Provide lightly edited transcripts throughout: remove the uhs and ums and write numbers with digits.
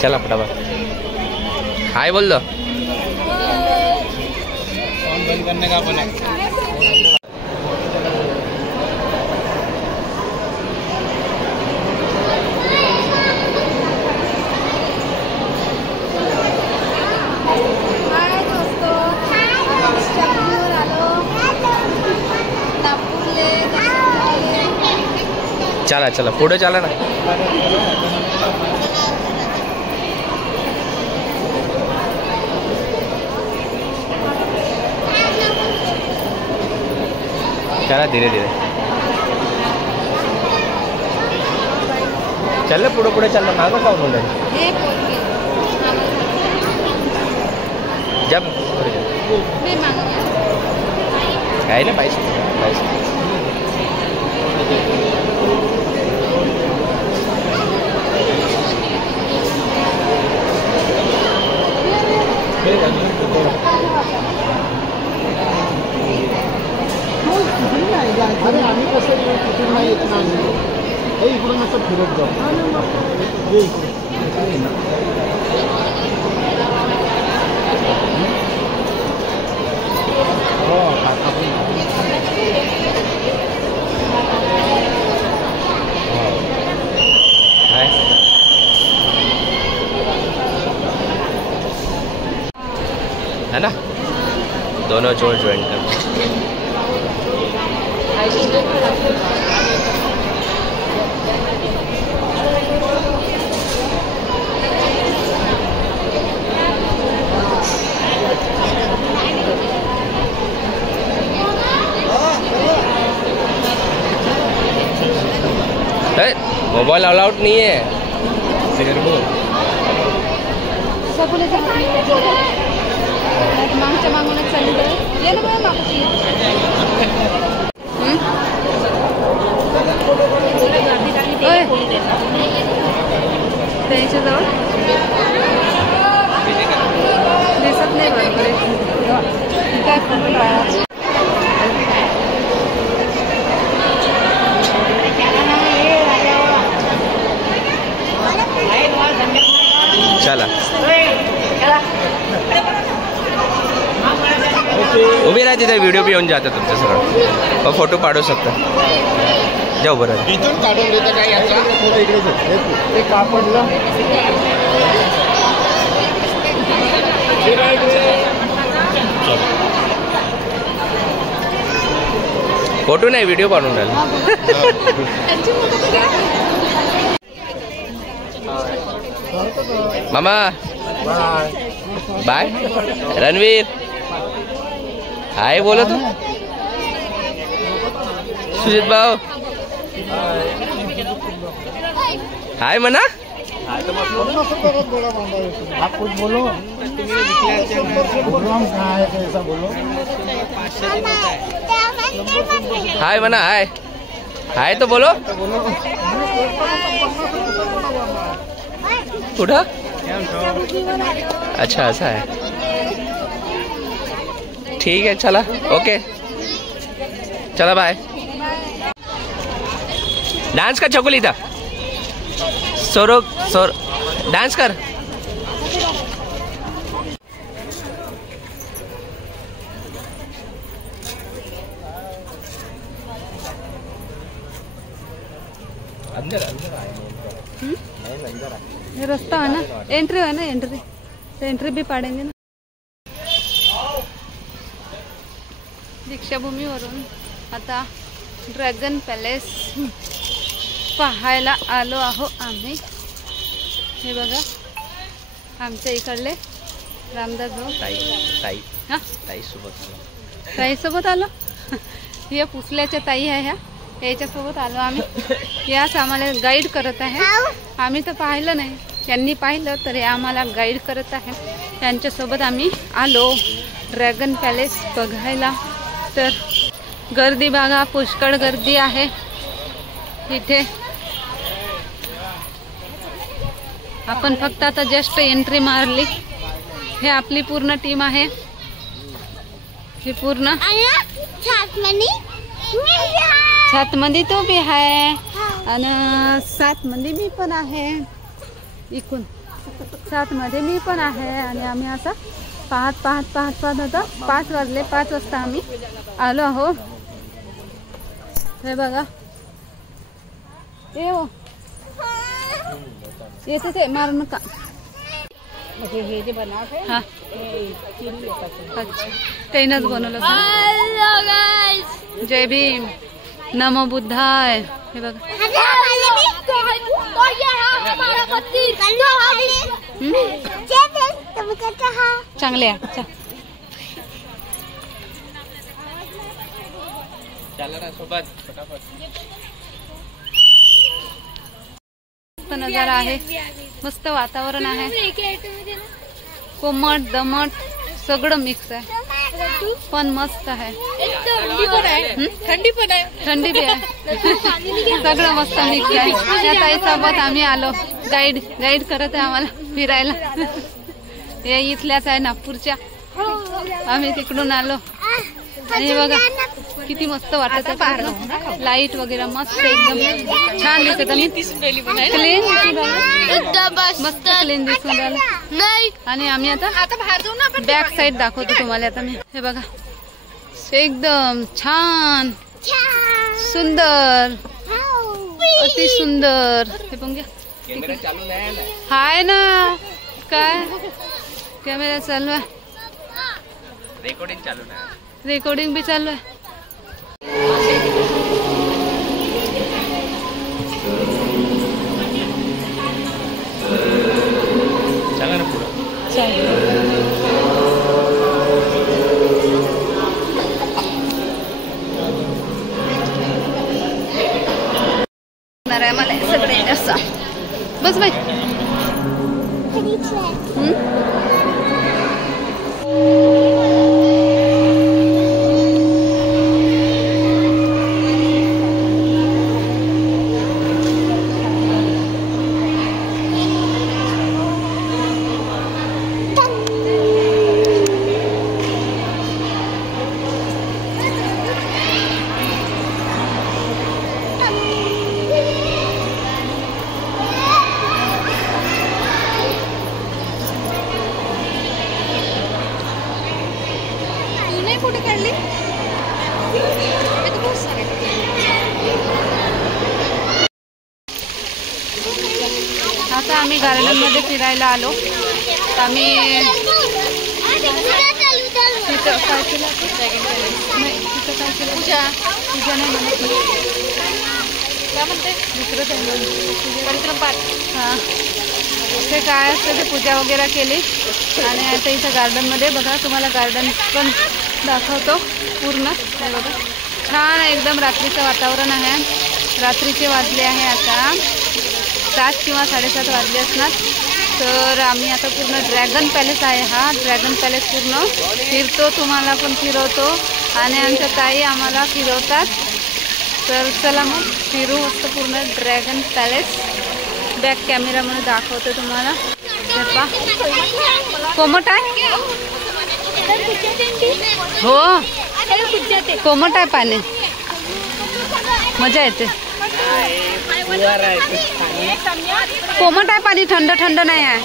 चला फटाफट हाय बोल दो। बंद करने का अपन है। चला चला पुढे चला ना। चला धीरे धीरे चल पुढे पुढे चल मागं का बोल जब काय ना पैसे अरे आम्ही कसं कुठून नाही येत नाही हे इकडून असं फिरत जाऊ है ना दोनों जोड़ ज्वाइन कर मोबाइल अलाउड नहीं है। मागच्या मागूनच चालली तर ये ना बघा मागची त्यांच्याजवळ दिसत नाही बरोबर काय चला उभी राहा तिथे व्हिडिओ बी येऊन जातं तुमचं सगळं मग फोटो पाडू शकता जाऊ बरं इथून काढून देतं काय याचा ते कापडला फोटो नाही व्हिडिओ पाडून राहिला मामा बाय रणवीर हाय बोलो तू सुजित भाऊ हाय मना आप कुछ बोलो ऐसा बोलो हाय मना हाय हाय तो बोलो कुठं अच्छा ऐसा है ठीक है चला ओके चला बाय डांस कर चकोली था सोरो डांस कर अंदर अंदर आए अंदर ये रास्ता है ना एंट्री है ना एंट्री भी पाडेंगे ना दीक्षाभूमीवरून आता ड्रॅगन पॅलेस पाहायला आलो आहो आम्ही। हे बघा आमच्या इकडले रामदास भाऊ ताई सोबत आलो या पुसल्याच्या ताई आहे ह्या याच्यासोबत आलो आम्ही। याच आम्हाला गाईड करत आहे आम्ही तर पाहिलं नाही यांनी पाहिलं तर हे आम्हाला गाईड करत आहे त्यांच्यासोबत आम्ही आलो ड्रॅगन पॅलेस बघायला। तर गर्दी बघा पुष्कळ गर्दी आहे इथे आपण फक्त आता जस्ट एंट्री मारली. हे आपली पूर्ण टीम आहे. ही पूर्ण छातमध्ये तो बी आहे आणि 7 मध्ये मी पण आहे. इकून 7 मध्ये मी पण आहे. आणि आम्ही असं पाहत होतो. 5 वाजले. 5 वाजता आम्ही आलो आहोत. हे बघा येते ते मारू नका. हे जे बनावट आहे हा अच्छा त्यानंच बनवलं. जय भीम नमो बुद्धाय. हे बघा चांगले आहे. मस्त नजारा आहे. मस्त वातावरण आहे. कोमट दमट सगळं मिक्स आहे. पण मस्त आहे. थंडी पण आहे. सगळं मस्त मिक्स आहे. त्या ताईसोबत आम्ही आलो. गाईड करत आहे आम्हाला फिरायला. हे इथल्याच आहे नागपूरच्या. आम्ही तिकडून आलो. आणि बघा किती मस्त वाटत आहे. लाईट वगैरे मस्त एकदम छान दिसत. क्लीन मस्त क्लीन दिसून राहिलं. आणि आम्ही आता बॅक साइड दाखवतो तुम्हाला. आता मी हे बघा एकदम छान सुंदर अति सुंदर. हे पण हाय ना काय कॅमेरा चालू आहे. रेकॉर्डिंग भी चालू आहे. मला सगळे असं बस बाई. आता आम्ही गार्डन मध्ये फिरायला आलो. आम्ही तिथं काय केलं पूजा नाही म्हणत काय म्हणते दुसरं परिक्रमपाठ. हा ते काय असतं ते पूजा वगैरे केली. आणि आता इथं गार्डन मध्ये बघा तुम्हाला गार्डन पण दाखवतो पूर्ण. बघा छान एकदम रात्रीचं वातावरण आहे. रात्रीचे वाजले आहे आता 7 किंवा 7:30 वाजले असणार. तर आम्ही आता पूर्ण ड्रॅगन पॅलेस आहे. हा ड्रॅगन पॅलेस पूर्ण फिरतो. तुम्हाला पण फिरवतो आणि आमच्या ताई आम्हाला फिरवतात. तर चला मग फिरू मस्त पूर्ण ड्रॅगन पॅलेस. बॅक कॅमेरामध्ये दाखवतो तुम्हाला. कोमट आहे हो कोमट आहे पाणी. मजा येते. कोमट आहे पाणी. थंड नाही आहे.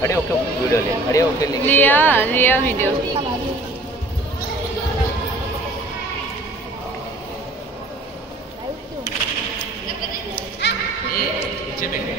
खड़े होके वीडियो ले, खड़े होके लिया वीडियो। नीचे बैठे